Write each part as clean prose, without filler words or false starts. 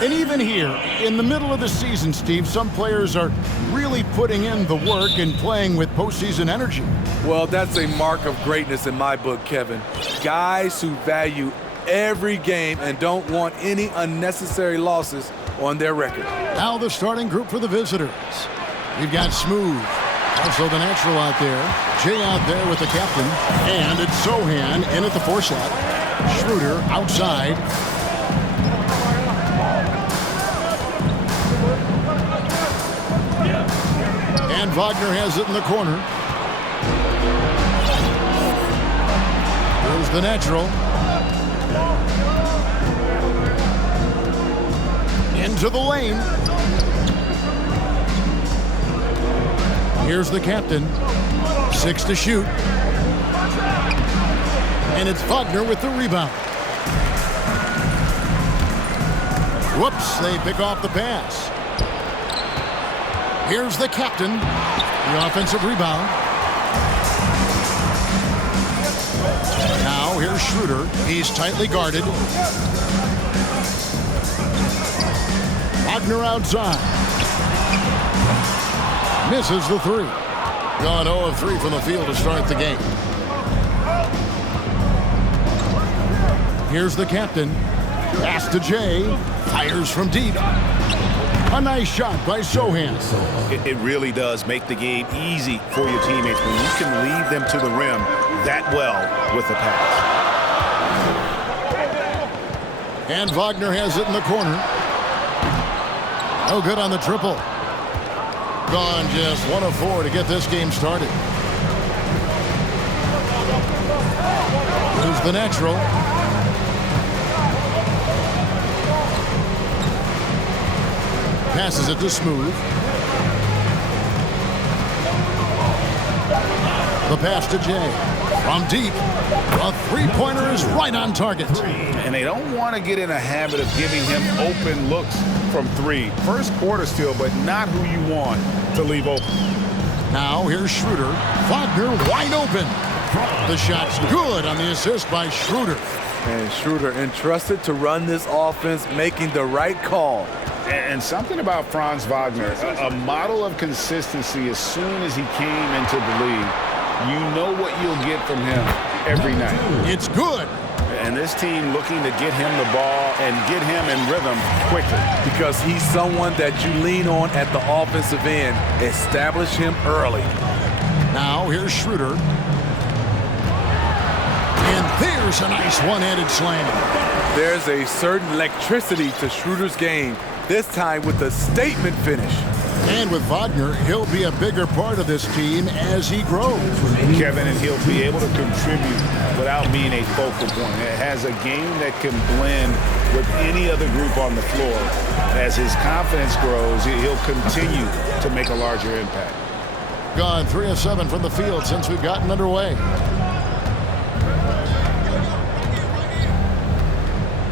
And even here, in the middle of the season, Steve, some players are really putting in the work and playing with postseason energy. Well, that's a mark of greatness in my book, Kevin. Guys who value every game and don't want any unnecessary losses on their record. Now the starting group for the visitors. We've got Smooth, also the natural out there. Jay out there with the captain. And it's Sohan in at the 4 slot. Schroeder outside. And Wagner has it in the corner. Here's the natural. Into the lane. Here's the captain. 6 to shoot. And it's Wagner with the rebound. Whoops, they pick off the pass. Here's the captain, the offensive rebound. Now here's Schroeder. He's tightly guarded. Wagner outside. Misses the 3. Gone 0 of 3 from the field to start the game. Here's the captain. Pass to Jay. Fires from deep. A nice shot by Sohan. It really does make the game easy for your teammates when you can lead them to the rim that well with the pass. And Wagner has it in the corner. No good on the triple. Gone just 1 of 4 to get this game started. Here's the natural. Passes it to Smooth. The pass to Jay. From deep. A 3-pointer is right on target. And they don't want to get in a habit of giving him open looks from 3. First quarter still, but not who you want to leave open. Now here's Schroeder. Wagner wide open. The shot's good on the assist by Schroeder. And Schroeder entrusted to run this offense, making the right call. And something about Franz Wagner, a model of consistency as soon as he came into the league. You know what you'll get from him every night. It's good. And this team looking to get him the ball and get him in rhythm quickly. Because he's someone that you lean on at the offensive end. Establish him early. Now here's Schroeder. And there's a nice one-handed slam. There's a certain electricity to Schroeder's game. This time with a statement finish. And with Wagner, he'll be a bigger part of this team as he grows. Kevin, and he'll be able to contribute without being a focal point. It has a game that can blend with any other group on the floor. As his confidence grows, he'll continue to make a larger impact. Gone 3 of 7 from the field since we've gotten underway.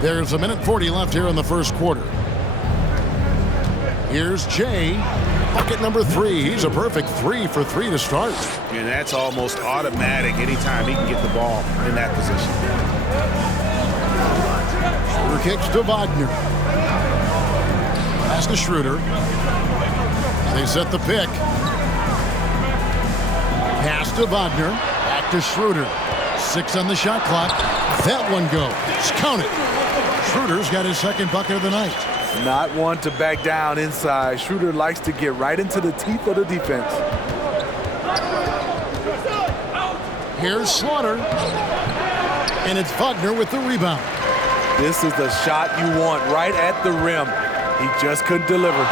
There's 1:40 left here in the first quarter. Here's Jay, bucket number 3. He's a perfect 3 for 3 to start. And that's almost automatic anytime he can get the ball in that position. Schroeder kicks to Wagner. Pass to Schroeder. They set the pick. Pass to Wagner. Back to Schroeder. 6 on the shot clock. That one goes. Count it. Schroeder's got his second bucket of the night. Not one to back down inside. Schroeder likes to get right into the teeth of the defense. Here's Slaughter. And it's Wagner with the rebound. This is the shot you want right at the rim. He just couldn't deliver.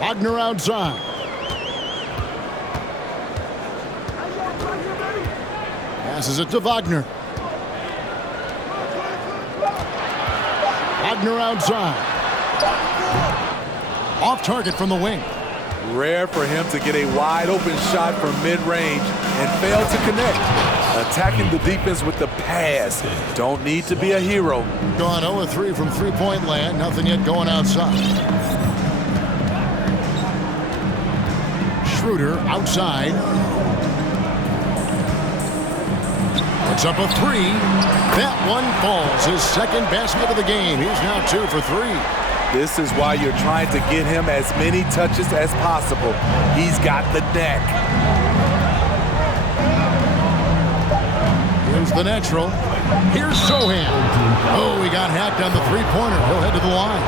Wagner outside. Passes it to Wagner. Wagner outside. Off target from the wing. Rare for him to get a wide open shot from mid-range and fail to connect. Attacking the defense with the pass. Don't need to be a hero. Gone 0 of 3 from three-point land. Nothing yet going outside. Schroeder outside. It's up a three. That one falls. His second basket of the game. He's now 2 for 3. This is why you're trying to get him as many touches as possible. He's got the neck. Here's the natural. Here's Sohan. Oh, he got hacked on the three-pointer. He'll head to the line.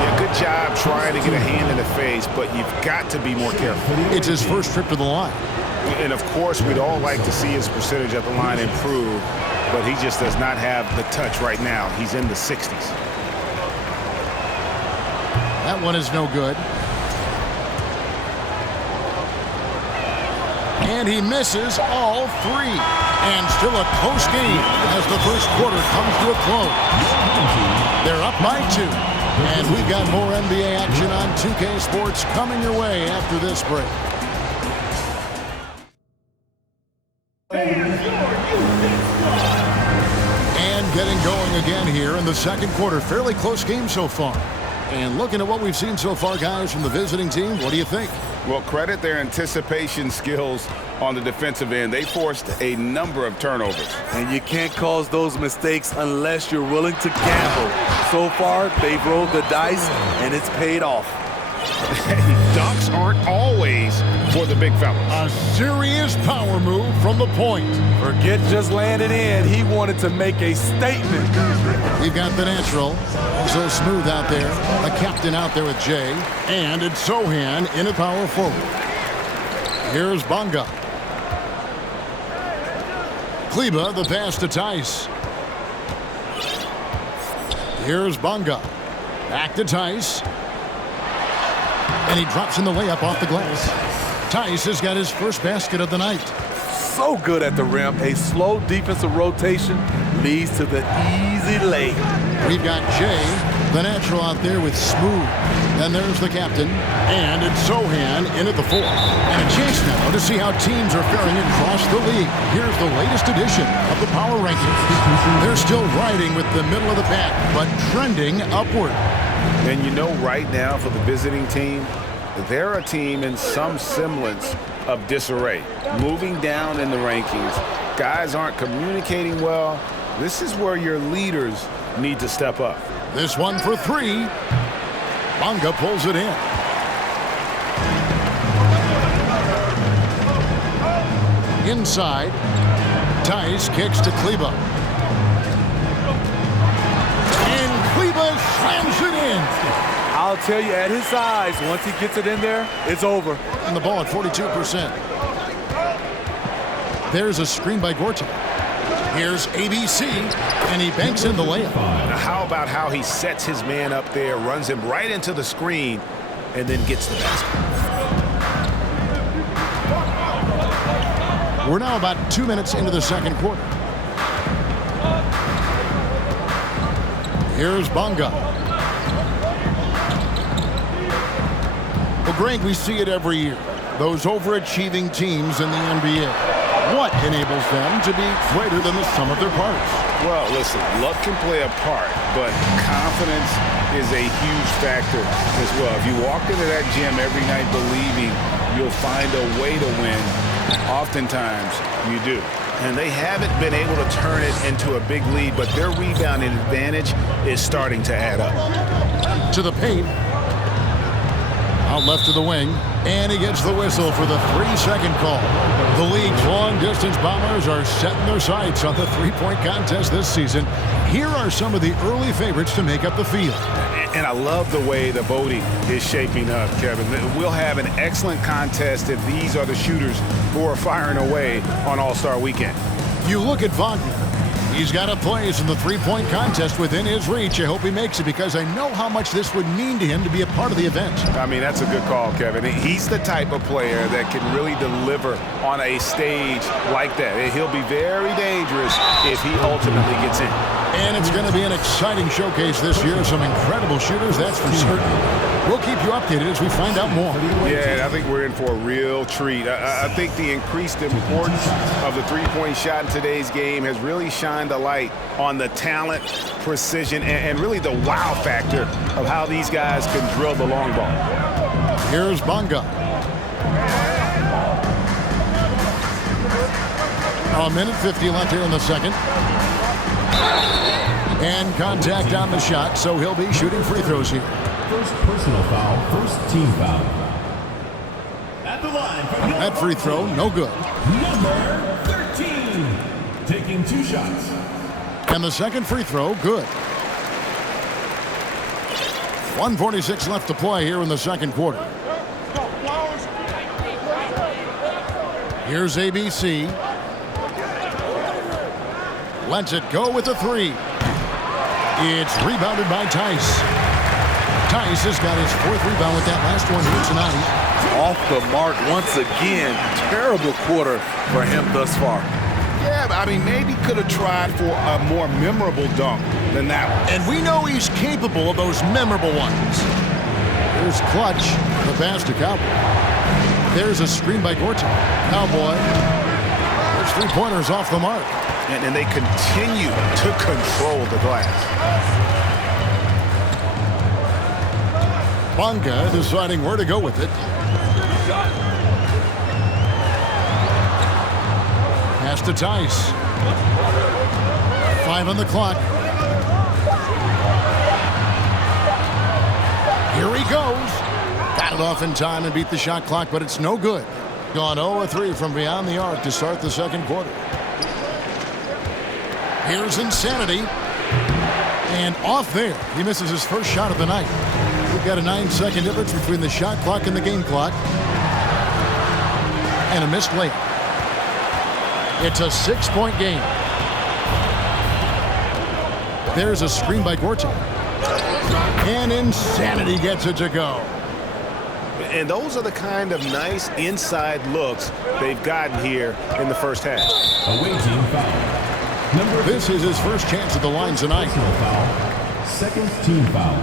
Yeah, good job trying to get a hand in the face, but you've got to be more careful. It's his first trip to the line. And, of course, we'd all like to see his percentage at the line improve, but he just does not have the touch right now. He's in the 60s. That one is no good. And he misses all 3. And still a close game as the first quarter comes to a close. They're up by 2. And we've got more NBA action on 2K Sports coming your way after this break. And getting going again here in the second quarter. Fairly close game so far. And looking at what we've seen so far, guys, from the visiting team, what do you think? Well, credit their anticipation skills on the defensive end. They forced a number of turnovers. And you can't cause those mistakes unless you're willing to gamble. So far, they've rolled the dice, and it's paid off. Dunks aren't always for the big fellas. A serious power move from the point. Forget just landing in. He wanted to make a statement. We've got the natural. So smooth out there. A captain out there with Jay. And it's Sohan in at power forward. Here's Bonga. Kleba, the pass to Tice. Here's Bonga. Back to Tice. And he drops in the layup off the glass. Tice has got his first basket of the night. So good at the rim. A slow defensive rotation leads to the easy lay. We've got Jay, the natural, out there with Smooth. And there's the captain. And it's Sohan in at the 4. And a chance now to see how teams are faring across the league. Here's the latest edition of the power rankings. They're still riding with the middle of the pack, but trending upward. And you know, right now for the visiting team, they're a team in some semblance of disarray. Moving down in the rankings, guys aren't communicating well. This is where your leaders need to step up. This one for 3. Bonga pulls it in. Inside, Tice kicks to Kleba. And Kleba slams it in. I'll tell you, at his size, once he gets it in there, it's over. And the ball at 42%. There's a screen by Gortat. Here's ABC, and he banks in the layup. Now, how about how he sets his man up there, runs him right into the screen, and then gets the basket. We're now about 2 minutes into the second quarter. Here's Bonga. Well, Greg, we see it every year. Those overachieving teams in the NBA. What enables them to be greater than the sum of their parts? Well, listen, luck can play a part, but confidence is a huge factor as well. If you walk into that gym every night believing you'll find a way to win, oftentimes you do. And they haven't been able to turn it into a big lead, but their rebounding advantage is starting to add up. To the paint. Out left to the wing. And he gets the whistle for the 3-second call. The league's long-distance bombers are setting their sights on the three-point contest this season. Here are some of the early favorites to make up the field. And I love the way the voting is shaping up, Kevin. We'll have an excellent contest if these are the shooters who are firing away on All-Star Weekend. You look at Wagner. He's got a place in the three-point contest within his reach. I hope he makes it because I know how much this would mean to him to be a part of the event. I mean, that's a good call, Kevin. He's the type of player that can really deliver on a stage like that. He'll be very dangerous if he ultimately gets in. And it's going to be an exciting showcase this year. Some incredible shooters, that's for certain. We'll keep you updated as we find out more. Yeah, I think we're in for a real treat. I think the increased importance of the three-point shot in today's game has really shined a light on the talent, precision, and really the wow factor of how these guys can drill the long ball. Here's Bonga. A minute 50 left here in the second. And contact on the shot, so he'll be shooting free throws here. First personal foul, first team foul. At the line. That free throw, no good. Number 13, taking 2 shots. And the second free throw, good. 1:46 left to play here in the second quarter. Here's ABC. Lets it go with a 3. It's rebounded by Tice. Tice has got his 4th rebound with that last one here tonight. Off the mark once again. Terrible quarter for him thus far. Yeah, I mean, maybe could have tried for a more memorable dunk than that one. And we know he's capable of those memorable ones. Here's Clutch, the pass to Cowboy. There's a screen by Gorton. Cowboy. There's 3-pointers off the mark. And they continue to control the glass. Bonga deciding where to go with it. Pass to Tice. 5 on the clock. Here he goes. Got it off in time and beat the shot clock, but it's no good. Gone 0-3 from beyond the arc to start the second quarter. Here's Insanity. And off there. He misses his first shot of the night. We've got a 9-second difference between the shot clock and the game clock. And a missed layup. It's a 6-point game. There's a screen by Gorton. And Insanity gets it to go. And those are the kind of nice inside looks they've gotten here in the first half. Away team foul. This is his first chance at the line tonight. Foul. Second team foul.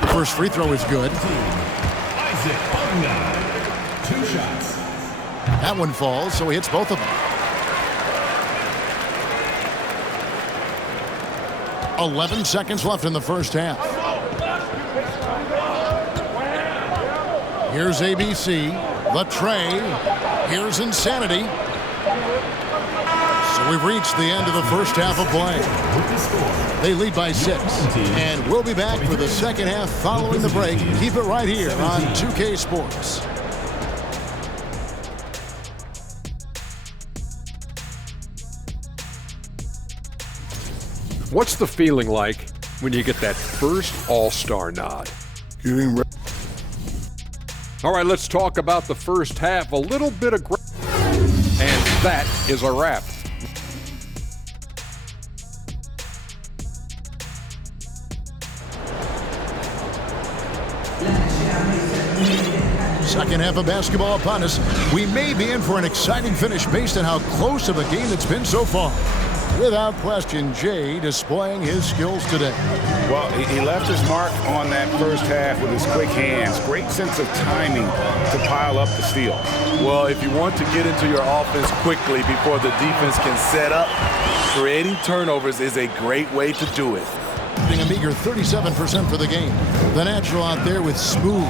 The first free throw is good. Isaac Bonga. 2 shots. That one falls, so he hits both of them. 11 seconds left in the first half. Here's ABC. The tray. Here's Insanity. So we've reached the end of the first half of play. They lead by 6. And we'll be back for the second half following the break. Keep it right here on 2K Sports. What's the feeling like when you get that first All-Star nod? Getting ready. All right, let's talk about the first half. A little bit of and that is a wrap. Second half of basketball upon us. We may be in for an exciting finish based on how close of a game it's been so far. Without question, Jay displaying his skills today. Well, he left his mark on that first half with his quick hands. Great sense of timing to pile up the steal. Well, if you want to get into your offense quickly before the defense can set up, creating turnovers is a great way to do it. A meager 37% for the game. The natural out there with Smooth.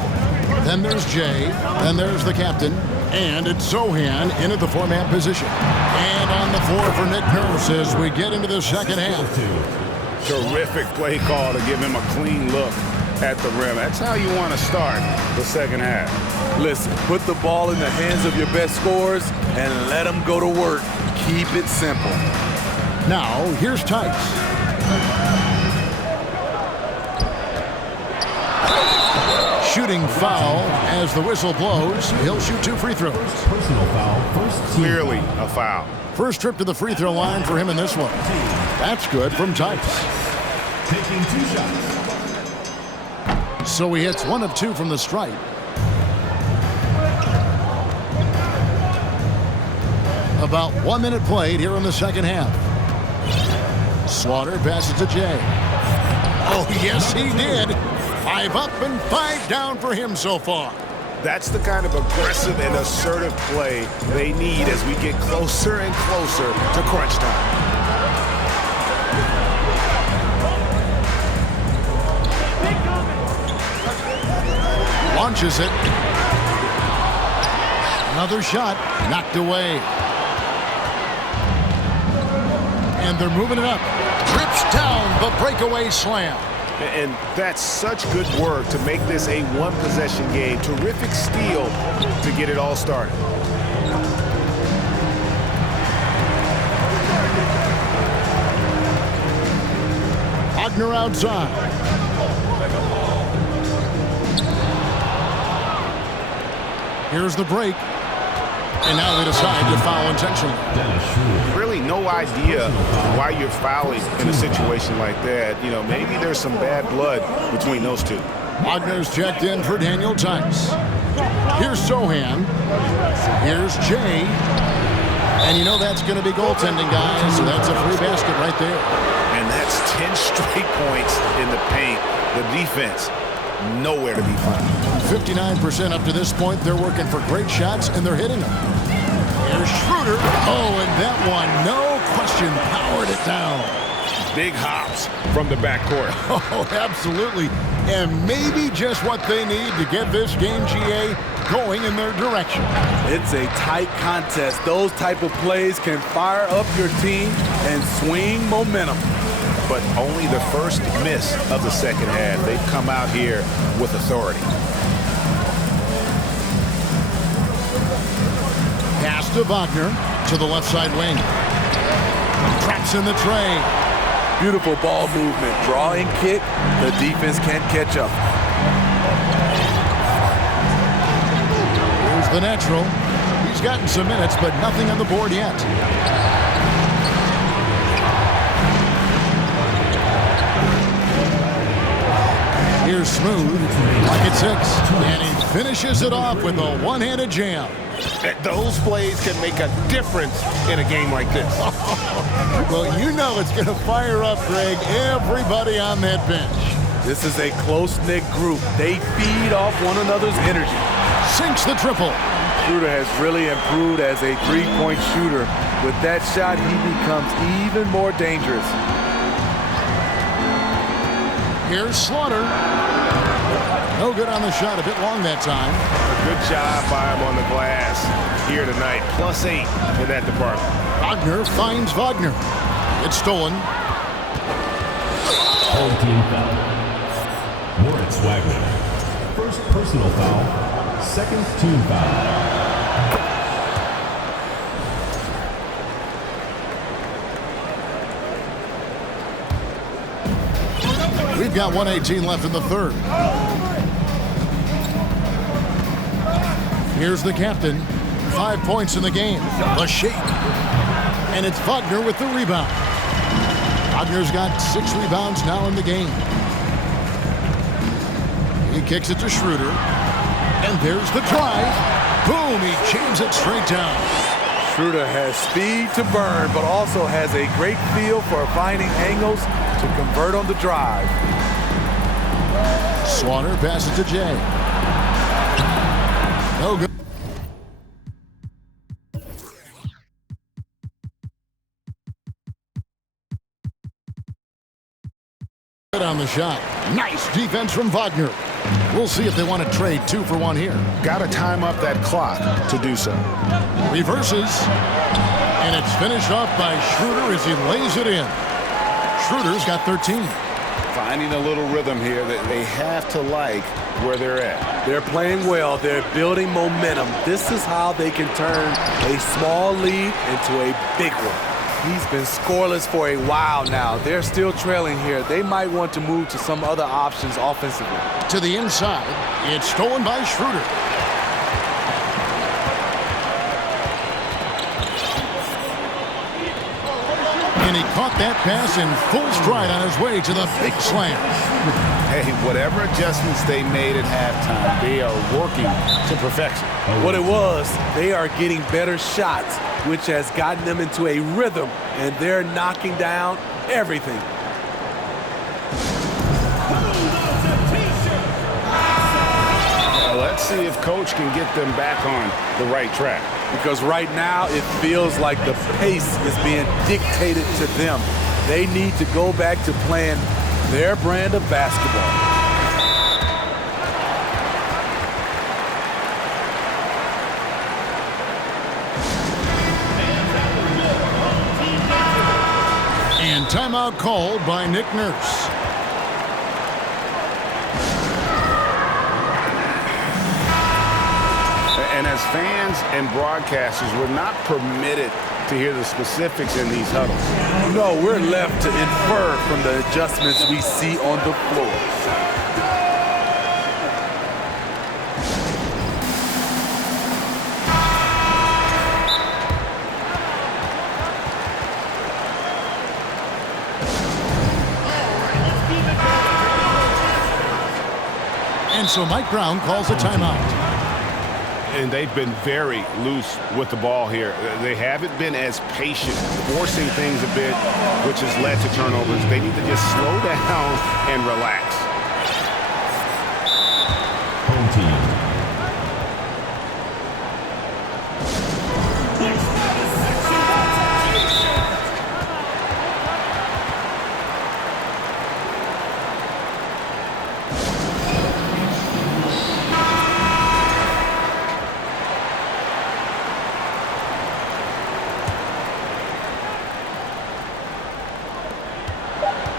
Then there's Jay. Then there's the captain. And it's Zohan in at the format position. And on the floor for Nick Nurse as we get into the second half. Terrific play call to give him a clean look at the rim. That's how you want to start the second half. Listen, put the ball in the hands of your best scorers and let them go to work. Keep it simple. Now, here's Tice. Shooting foul as the whistle blows. He'll shoot 2 free throws. Personal foul, first team. Clearly a foul. First trip to the free throw line for him in this one. That's good from Tice. Taking 2 shots. So he hits 1 of 2 from the stripe. About 1 minute played here in the second half. Slaughter passes to Jay. Oh, yes, he did. 5 up and 5 down for him so far. That's the kind of aggressive and assertive play they need as we get closer and closer to crunch time. Launches it. Another shot knocked away. And they're moving it up. Rips down the breakaway slam. And that's such good work to make this a one-possession game. Terrific steal to get it all started. Wagner outside. Here's the break. And now they decide to foul intentionally. Really no idea why you're fouling in a situation like that. You know, maybe there's some bad blood between those two. Wagner's checked in for Daniel Tice. Here's Sohan. Here's Jay. And you know that's going to be goaltending, guys. So that's a free basket right there. And that's 10 straight points in the paint. The defense, nowhere to be found. 59% up to this point. They're working for great shots, and they're hitting them. Here's Schroeder. Oh, and that one, no question, powered it down. Big hops from the backcourt. Oh, absolutely. And maybe just what they need to get this game, GA, going in their direction. It's a tight contest. Those type of plays can fire up your team and swing momentum. But only the first miss of the second half. They've come out here with authority. Pass to Wagner to the left side wing. Traps in the tray. Beautiful ball movement. Draw and kick. The defense can't catch up. Here's the natural. He's gotten some minutes, but nothing on the board yet. Here's Smooth, like it's 6, and he finishes it off with a one-handed jam. Those plays can make a difference in a game like this. Well, you know it's going to fire up, Greg, everybody on that bench. This is a close-knit group. They feed off one another's energy. Sinks the triple. Schroeder has really improved as a three-point shooter. With that shot, he becomes even more dangerous. Here's Slaughter. No good on the shot, a bit long that time. A good job by him on the glass here tonight. +8 in that department. Wagner finds Wagner. It's stolen. Home team foul. Moritz Wagner. First personal foul. Second team foul. We've got 1:18 left in the third. Here's the captain. 5 points in the game. The shake. And it's Wagner with the rebound. Wagner's got 6 rebounds now in the game. He kicks it to Schroeder. And there's the drive. Boom, he jams it straight down. Schroeder has speed to burn, but also has a great feel for finding angles to convert on the drive. Slaughter passes to Jay. No good. On the shot. Nice defense from Wagner. We'll see if they want to trade 2 for 1 here. Got to time up that clock to do so. Reverses. And it's finished off by Schroeder as he lays it in. Schroeder's got 13. Finding a little rhythm here that they have to like where they're at. They're playing well. They're building momentum. This is how they can turn a small lead into a big one. He's been scoreless for a while now. They're still trailing here. They might want to move to some other options offensively. To the inside. It's stolen by Schroeder. And he caught that pass in full stride on his way to the big slam. Hey, whatever adjustments they made at halftime, they are working to perfection. What it was, they are getting better shots, which has gotten them into a rhythm, and they're knocking down everything. Let's see if Coach can get them back on the right track. Because right now it feels like the pace is being dictated to them. They need to go back to playing their brand of basketball. And timeout called by Nick Nurse. And as fans and broadcasters, we're not permitted to hear the specifics in these huddles. No, we're left to infer from the adjustments we see on the floor. And so Mike Brown calls a timeout. And they've been very loose with the ball here. They haven't been as patient, forcing things a bit, which has led to turnovers. They need to just slow down and relax. Home team.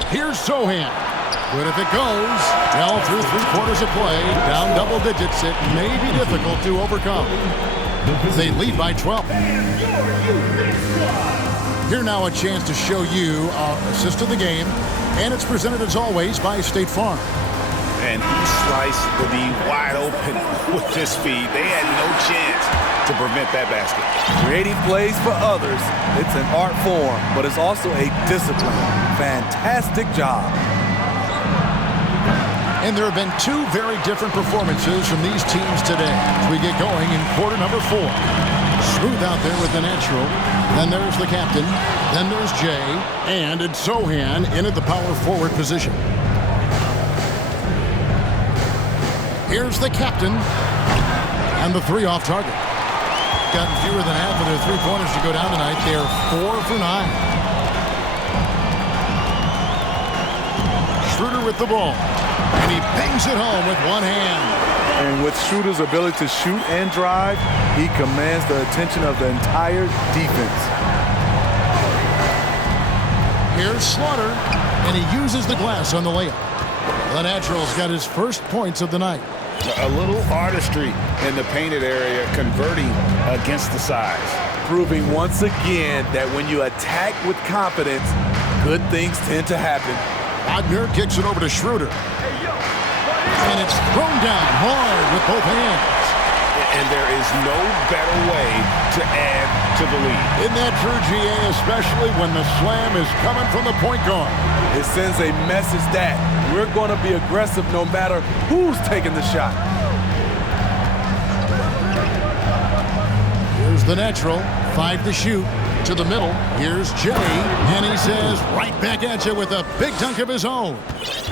Here's Sohan. But if it goes, well, through 3/4 of play, down double digits, it may be difficult to overcome. They lead by 12. Here now a chance to show you our assist of the game, and it's presented as always by State Farm. And he sliced the D wide open with his feed. They had no chance to prevent that basket. Creating plays for others, it's an art form, but it's also a discipline. Fantastic job. And there have been two very different performances from these teams today as we get going in quarter number 4. Smooth out there with the natural. Then there's the captain. Then there's Jay. And it's Sohan in at the power forward position. Here's the captain. And the 3 off target. Gotten fewer than half of their 3-pointers to go down tonight. They are 4 for 9. Schroeder with the ball. And he bangs it home with one hand. And with Schroeder's ability to shoot and drive, he commands the attention of the entire defense. Here's Slaughter, and he uses the glass on the layup. The Natural's got his first points of the night. A little artistry in the painted area, converting against the size. Proving once again that when you attack with confidence, good things tend to happen. Wagner kicks it over to Schroeder. And it's thrown down hard with both hands. And there is no better way to add to the lead. Isn't that true, GA, especially when the slam is coming from the point guard? It sends a message that we're going to be aggressive no matter who's taking the shot. Here's the natural. 5 to shoot. To the middle. Here's Jay. And he says, right back at you with a big dunk of his own.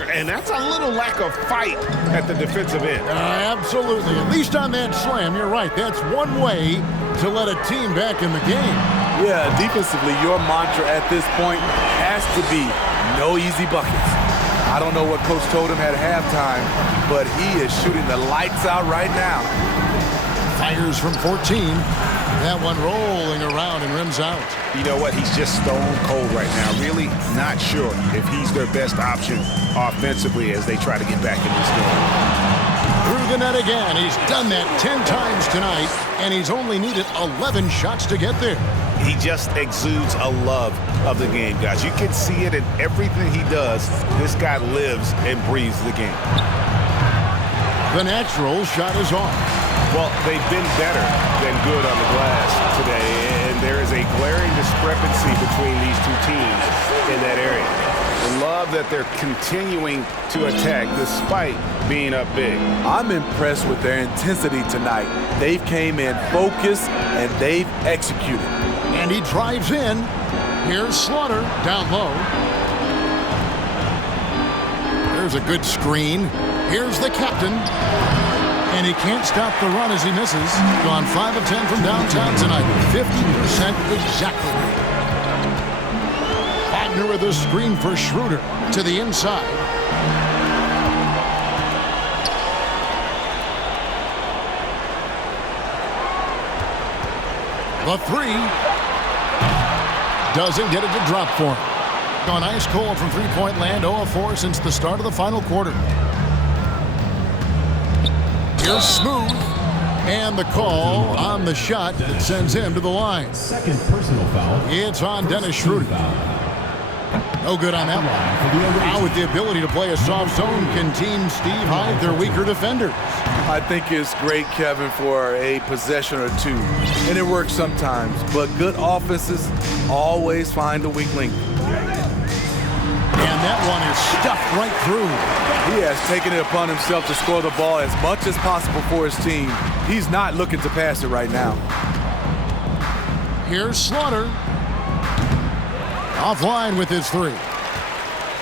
And that's a little lack of fight at the defensive end. Absolutely. At least on that slam, you're right. That's one way to let a team back in the game. Yeah, defensively, your mantra at this point has to be no easy buckets. I don't know what Coach told him at halftime, but he is shooting the lights out right now. Fires from 14. That one rolling around and rims out. You know what? He's just stone cold right now. Really not sure if he's their best option offensively as they try to get back in this game. Through the net again. He's done that 10 times tonight, and he's only needed 11 shots to get there. He just exudes a love of the game, guys. You can see it in everything he does. This guy lives and breathes the game. The natural shot is off. Well, they've been better than good on the glass today, and there is a glaring discrepancy between these two teams in that area. I love that they're continuing to attack despite being up big. I'm impressed with their intensity tonight. They've came in focused, and they've executed. And he drives in. Here's Slaughter down low. There's a good screen. Here's the captain. And he can't stop the run as he misses. Gone 5 of 10 from downtown tonight. 50% exactly. Wagner with a screen for Schroeder to the inside. The 3 doesn't get it to drop for him. Gone ice cold from three-point land, 0 of 4 since the start of the final quarter. Here's Smooth. And the call on the shot that sends him to the line. Second personal foul. It's on Dennis Schroeder. No good on that one. Now with the ability to play a soft zone, can Team Steve hide their weaker defenders? I think it's great, Kevin, for a possession or two. And it works sometimes. But good offenses always find the weak link. And that one is stuffed right through. He has taken it upon himself to score the ball as much as possible for his team. He's not looking to pass it right now. Here's Slaughter. Offline with his three.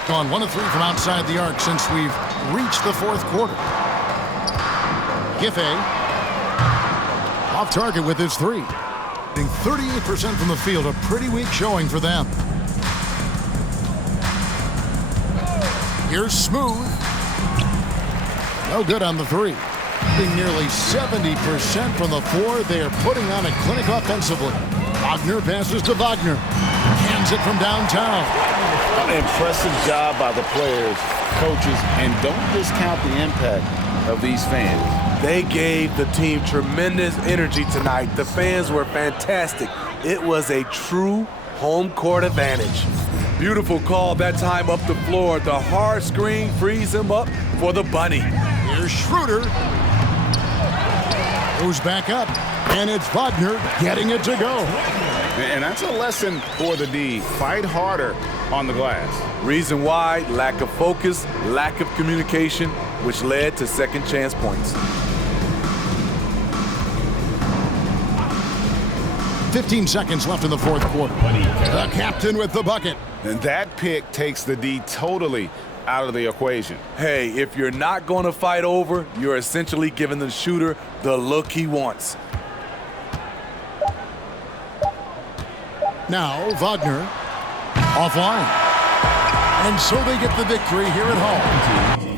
Gone 1 of 3 from outside the arc since we've reached the fourth quarter. Giffey. Off target with his three. 38% from the field, a pretty weak showing for them. Here's Smooth. No good on the three. Being nearly 70% from the floor, they are putting on a clinic offensively. Wagner passes to Wagner. Hands it from downtown. Impressive job by the players, coaches, and don't discount the impact of these fans. They gave the team tremendous energy tonight. The fans were fantastic. It was a true home court advantage. Beautiful call that time up the floor. The hard screen frees him up for the bunny. Here's Schroeder. Goes back up, and it's Wagner getting it to go. And that's a lesson for the D. Fight harder on the glass. Reason why? Lack of focus, lack of communication, which led to second chance points. 15 seconds left in the fourth quarter. The captain with the bucket. And that pick takes the D totally out of the equation. Hey, if you're not going to fight over, you're essentially giving the shooter the look he wants. Now Wagner offline. And so they get the victory here at home.